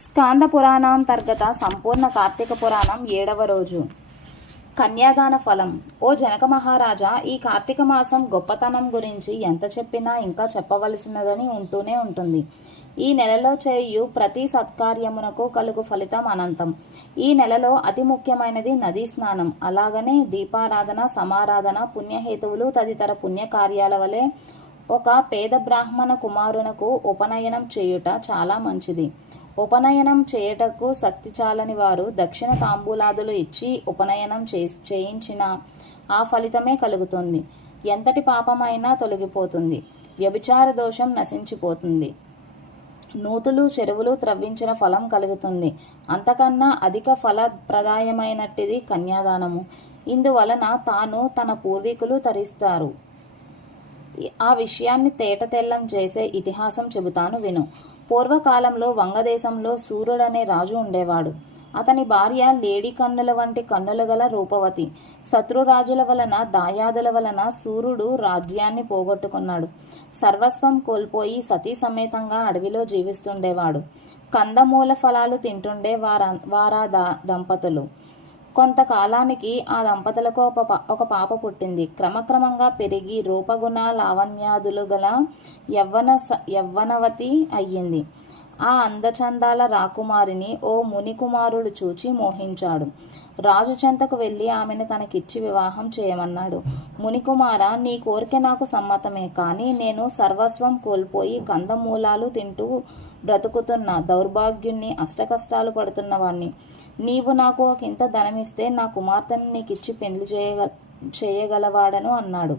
స్కాంద పురాణాంతర్గత సంపూర్ణ కార్తీక పురాణం 7వ రోజు. కన్యాదాన ఫలం. ఓ జనక మహారాజా, ఈ కార్తీక మాసం గొప్పతనం గురించి ఎంత చెప్పినా ఇంకా చెప్పవలసినదని ఉంటూనే ఉంటుంది. ఈ నెలలో చేయు ప్రతి సత్కార్యమునకు కలుగు ఫలితం అనంతం. ఈ నెలలో అతి ముఖ్యమైనది నదీ స్నానం. అలాగనే దీపారాధన, సమారాధన, పుణ్యహేతువులు తదితర పుణ్యకార్యాల వలె ఒక పేద బ్రాహ్మణ కుమారునకు ఉపనయనం చేయుట చాలా మంచిది. ఉపనయనం చేయుటకు శక్తి చాలని వారు దక్షిణ తాంబూలాదులు ఇచ్చి ఉపనయనం చేయించిన ఆ ఫలితమే కలుగుతుంది. ఎంతటి పాపమైనా తొలగిపోతుంది. వ్యభిచార దోషం నశించిపోతుంది. నూతులు చెరువులు త్రవ్వించిన ఫలం కలుగుతుంది. అంతకన్నా అధిక ఫలప్రదాయమైనట్టిది కన్యాదానము. ఇందువలన తాను తన పూర్వీకులు తరిస్తారు. ఆ విషయాన్ని తేటతెల్లం చేసే ఇతిహాసం చెబుతాను విను. పూర్వకాలంలో వంగదేశంలో సూర్యుడనే రాజు ఉండేవాడు. అతని భార్య లేడి కన్నుల వంటి కన్నుల గల రూపవతి. శత్రురాజుల వలన, దాయాదుల వలన సూర్యుడు రాజ్యాన్ని పోగొట్టుకున్నాడు. సర్వస్వం కోల్పోయి సతీ సమేతంగా అడవిలో జీవిస్తుండేవాడు. కందమూల ఫలాలు తింటుండే వారా దంపతులు. కొంతకాలానికి ఆ దంపతులకు ఒక పాప పుట్టింది. క్రమక్రమంగా పెరిగి రూపగుణ లావణ్యాదులు గల యవ్వనవతి అయ్యింది. ఆ అందచందాల రాకుమారిని ఓ మునికుమారుడు చూచి మోహించాడు. రాజు చెంతకు వెళ్ళి ఆమెను తనకిచ్చి వివాహం చేయమన్నాడు. మునికుమార, నీ కోరిక నాకు సమ్మతమే, కానీ నేను సర్వస్వం కోల్పోయి కందమూలాలు తింటూ బ్రతుకుతున్న దౌర్భాగ్యుణ్ణి, అష్టకష్టాలు పడుతున్నవాణ్ణి. నీవు నాకు ఒకంత ధనమిస్తే నా కుమార్తెను నీకిచ్చి పెళ్లి చేయగలవాడను అన్నాడు.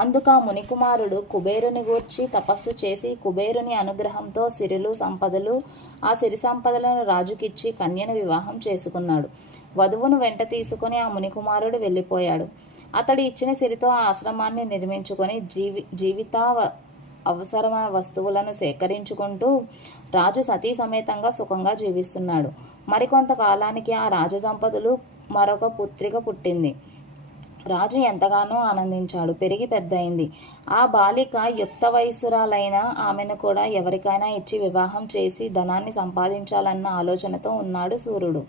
అందుకు ఆ మునికుమారుడు కుబేరుని గూర్చి తపస్సు చేసి కుబేరుని అనుగ్రహంతో సిరులు సంపదలు, ఆ సిరి సంపదలను రాజుకిచ్చి కన్యను వివాహం చేసుకున్నాడు. వధువును వెంట తీసుకుని ఆ మునికుమారుడు వెళ్ళిపోయాడు. అతడు ఇచ్చిన సిరితో ఆ ఆశ్రమాన్ని నిర్మించుకొని జీవిత అవసరమైన వస్తువులను సేకరించుకుంటూ రాజు సతీ సమేతంగా సుఖంగా జీవిస్తున్నాడు. మరికొంతకాలానికి ఆ రాజు దంపతులు మరొక పుత్రిక పుట్టింది. రాజు ఎంతగానో ఆనందించాడు. పెరిగి పెద్దయింది. ఆ బాలిక యుక్త వయస్సురాలైన ఆమెను కూడా ఎవరికైనా ఇచ్చి వివాహం చేసి ధనాన్ని సంపాదించాలన్న ఆలోచనతో ఉన్నాడు సూర్యుడు.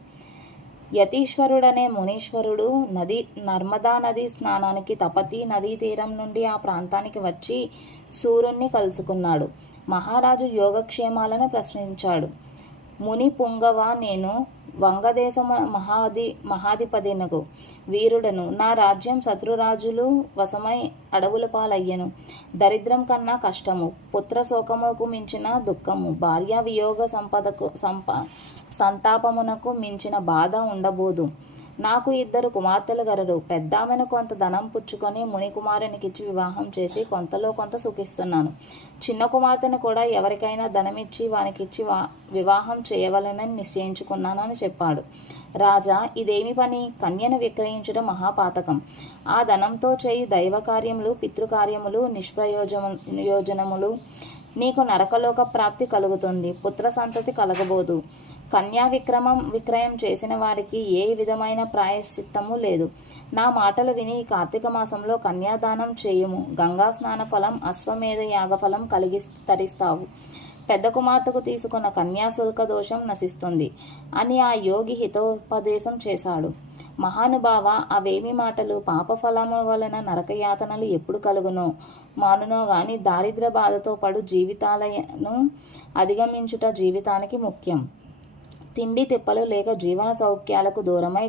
యతీశ్వరుడనే మునీశ్వరుడు నర్మదా నదీ స్నానానికి తపతి నదీ తీరం నుండి ఆ ప్రాంతానికి వచ్చి సూర్యుణ్ణి కలుసుకున్నాడు. మహారాజు యోగక్షేమాలను ప్రశ్నించాడు. ముని పుంగవ, నేను వంగదేశము మహాధిపతినకు వీరుడను. నా రాజ్యం శత్రురాజులు వశమై అడవుల పాలయ్యను. దరిద్రం కన్నా కష్టము, పుత్ర శోకముకు మించిన దుఃఖము, భార్యా వియోగ సంతాపమునకు మించిన బాధ ఉండబోదు. నాకు 2 కుమార్తెలు గలరు. పెద్దామెను కొంత ధనం పుచ్చుకొని మునికుమారునికిచ్చి వివాహం చేసి కొంతలో కొంత సుఖిస్తున్నాను. చిన్న కుమార్తెను కూడా ఎవరికైనా ధనమిచ్చి వానికిచ్చి వివాహం చేయవలనని నిశ్చయించుకున్నాను అని చెప్పాడు. రాజా, ఇదేమి పని? కన్యను విక్రయించడం మహాపాతకం. ఆ ధనంతో చేయి దైవ కార్యములు, పితృకార్యములు నిష్ప్రయోజనములు. నీకు నరకలోక ప్రాప్తి కలుగుతుంది. పుత్ర సంతతి కలగబోదు. కన్యా విక్రయం చేసిన వారికి ఏ విధమైన ప్రాయశ్చిత్తము లేదు. నా మాటలు విని ఈ కార్తీక మాసంలో కన్యాదానం చేయుము. గంగా స్నాన ఫలం, అశ్వమేధ యాగ ఫలం తరిస్తావు. పెద్ద కుమార్తెకు తీసుకున్న కన్యాశుల్క దోషం నశిస్తుంది అని ఆ యోగి హితోపదేశం చేశాడు. మహానుభావ, అవేమి మాటలు! పాపఫలము వలన నరకయాతనలు ఎప్పుడు కలుగునో మానునో గాని దారిద్ర్య బాధతో పడు జీవితాలను అధిగమించుట జీవితానికి ముఖ్యం. తిండి తిప్పలు లేక జీవన సౌఖ్యాలకు దూరమై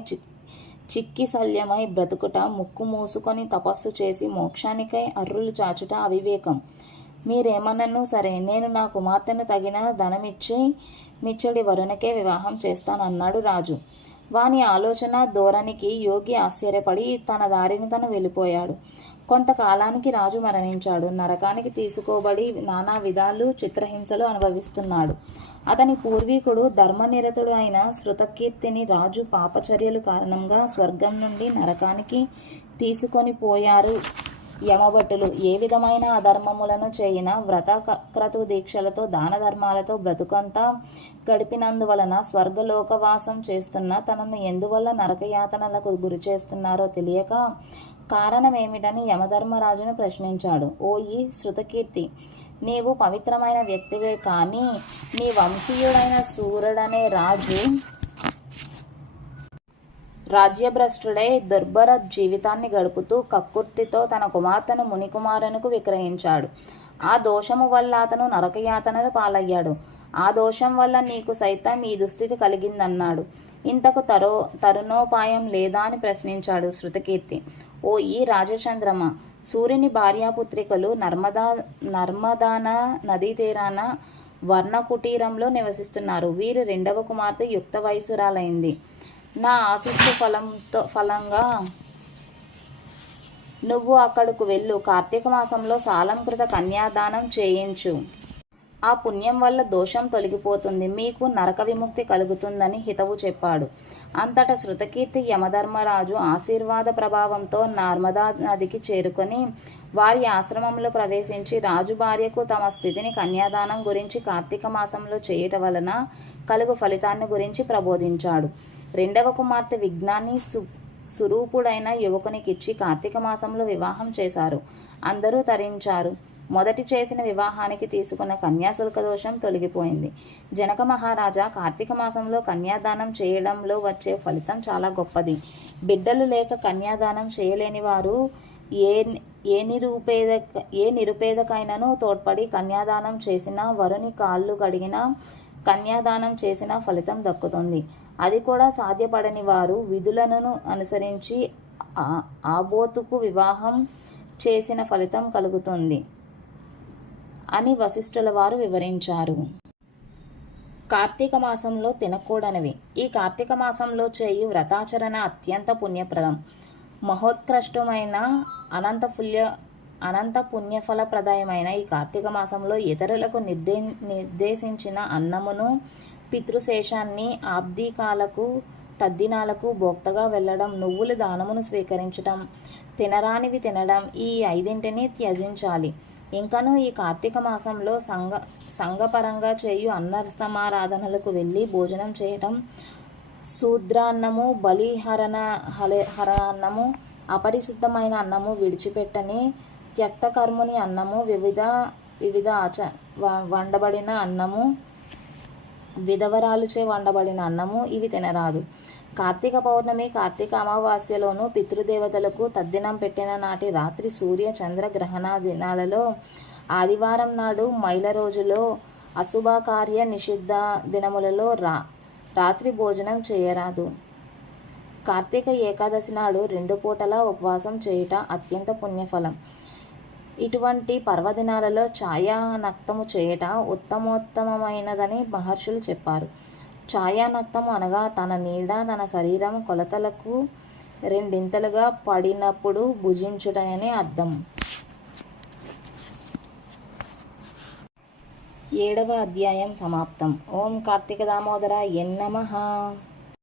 చిక్కి శల్యమై బ్రతుకుట, ముక్కు మూసుకొని తపస్సు చేసి మోక్షానికై అర్రులు చాచుట అవివేకం. మీరేమన్నను సరే, నేను నా కుమార్తెను తగిన ధనమిచ్చి మిచ్చడి వరుణకే వివాహం చేస్తానన్నాడు రాజు. వాని ఆలోచన ధోరణికి యోగి ఆశ్చర్యపడి తన దారిని తను వెళ్ళిపోయాడు. కొంతకాలానికి రాజు మరణించాడు. నరకానికి తీసుకోబడి నానా విధాలు చిత్రహింసలు అనుభవిస్తున్నాడు. అతని పూర్వీకుడు ధర్మనిరతుడు అయిన శృతకీర్తిని రాజు పాపచర్యలు కారణంగా స్వర్గం నుండి నరకానికి తీసుకొని పోయారు యమభటులు. ఏ విధమైన అధర్మములను చేయినా వ్రత క్రతు దీక్షలతో దాన ధర్మాలతో బ్రతుకంతా గడిపినందువలన స్వర్గలోకవాసం చేస్తున్న తనను ఎందువల్ల నరకయాతనలకు గురి చేస్తున్నారో తెలియక కారణమేమిటని యమధర్మరాజును ప్రశ్నించాడు. ఓయి శృతకీర్తి, నీవు పవిత్రమైన వ్యక్తివే, కానీ నీ వంశీయుడైన సూర్యుడనే రాజు రాజ్యభ్రష్టుడై దుర్భర జీవితాన్ని గడుపుతూ కక్కుర్తితో తన కుమార్తెను మునికుమారునికి విక్రయించాడు. ఆ దోషము వల్ల అతను నరకయాతనలు పాలయ్యాడు. ఆ దోషం వల్ల నీకు సైతం ఈ దుస్థితి కలిగిందన్నాడు. ఇంతకు తరుణోపాయం లేదా అని ప్రశ్నించాడు శృతకీర్తి. ఓ ఈ రాజచంద్రమ, సూర్యుని భార్యాపుత్రికలు నర్మదాన నదీ తీరాన వర్ణకుటీరంలో నివసిస్తున్నారు. వీరి రెండవ కుమార్తె యుక్త వయసురాలైంది. నా ఆశిస్సు ఫలంగా నువ్వు అక్కడకు వెళ్ళు. కార్తీక మాసంలో సాలంకృత కన్యాదానం చేయించు. ఆ పుణ్యం వల్ల దోషం తొలగిపోతుంది, మీకు నరక విముక్తి కలుగుతుందని హితవు చెప్పాడు. అంతటా శృతకీర్తి యమధర్మరాజు ఆశీర్వాద ప్రభావంతో నర్మదా నదికి చేరుకొని వారి ఆశ్రమంలో ప్రవేశించి రాజు భార్యకు తమ స్థితిని కన్యాదానం గురించి కార్తీక మాసంలో చేయటం వలన కలుగు ఫలితాన్ని గురించి ప్రబోధించాడు. రెండవ కుమార్తె విజ్ఞాని సురూపుడైన యువకునికిచ్చి కార్తీక మాసంలో వివాహం చేశారు. అందరూ తరించారు. మొదటి చేసిన వివాహానికి తీసుకున్న కన్యాశుల్క దోషం తొలగిపోయింది. జనక మహారాజా, కార్తీక మాసంలో కన్యాదానం చేయడంలో వచ్చే ఫలితం చాలా గొప్పది. బిడ్డలు లేక కన్యాదానం చేయలేని వారు ఏ నిరుపేదకైనను తోడ్పడి కన్యాదానం చేసినా, వరుని కాళ్ళు కడిగినా, కన్యాదానం చేసిన ఫలితం దక్కుతుంది. అది కూడా సాధ్యపడని వారు విధులను అనుసరించి ఆబోతుకు వివాహం చేసిన ఫలితం కలుగుతుంది అని వశిష్ఠుల వారు వివరించారు. కార్తీక మాసంలో తినకూడనివి. ఈ కార్తీక మాసంలో చేయు వ్రతాచరణ అత్యంత పుణ్యప్రదం. మహోత్కృష్టమైన అనంత పుణ్యఫలప్రదాయమైన ఈ కార్తీక మాసంలో ఇతరులకు నిర్దేశించిన అన్నమును, పితృశేషాన్ని, ఆబ్దికాలకు, తద్దినాలకు భోక్తగా వెళ్ళడం, నువ్వుల దానమును స్వీకరించటం, తినరానివి తినడం, ఈ 5 త్యజించాలి. ఇంకనూ ఈ కార్తీక మాసంలో సంఘపరంగా చేయు అన్న సమారాధనలకు వెళ్ళి భోజనం చేయటం, శూద్రాన్నము, హరాన్నము, అపరిశుద్ధమైన అన్నము విడిచిపెట్టని త్యక్తకర్ముని అన్నము, వివిధ వండబడిన అన్నము, విధవరాలుచే వండబడిన అన్నము ఇవి తినరాదు. కార్తీక పౌర్ణమి, కార్తీక అమావాస్యలోనూ పితృదేవతలకు తద్దినం పెట్టిన నాటి రాత్రి, సూర్య చంద్ర గ్రహణ దినాలలో, ఆదివారం నాడు, మైల రోజులో, అశుభకార్య నిషిద్ధ దినములలో రాత్రి భోజనం చేయరాదు. కార్తీక ఏకాదశి నాడు 2 పూటలా ఉపవాసం చేయుట అత్యంత పుణ్యఫలం. ఇటువంటి పర్వదినాలలో ఛాయానక్తము చేయట ఉత్తమోత్తమైనదని మహర్షులు చెప్పారు. ఛాయానక్తము అనగా తన నీడ తన శరీరం కొలతలకు 2 పడినప్పుడు భుజించుటని అర్థం. 7వ అధ్యాయం సమాప్తం. ఓం కార్తీక దామోదరాయ నమః.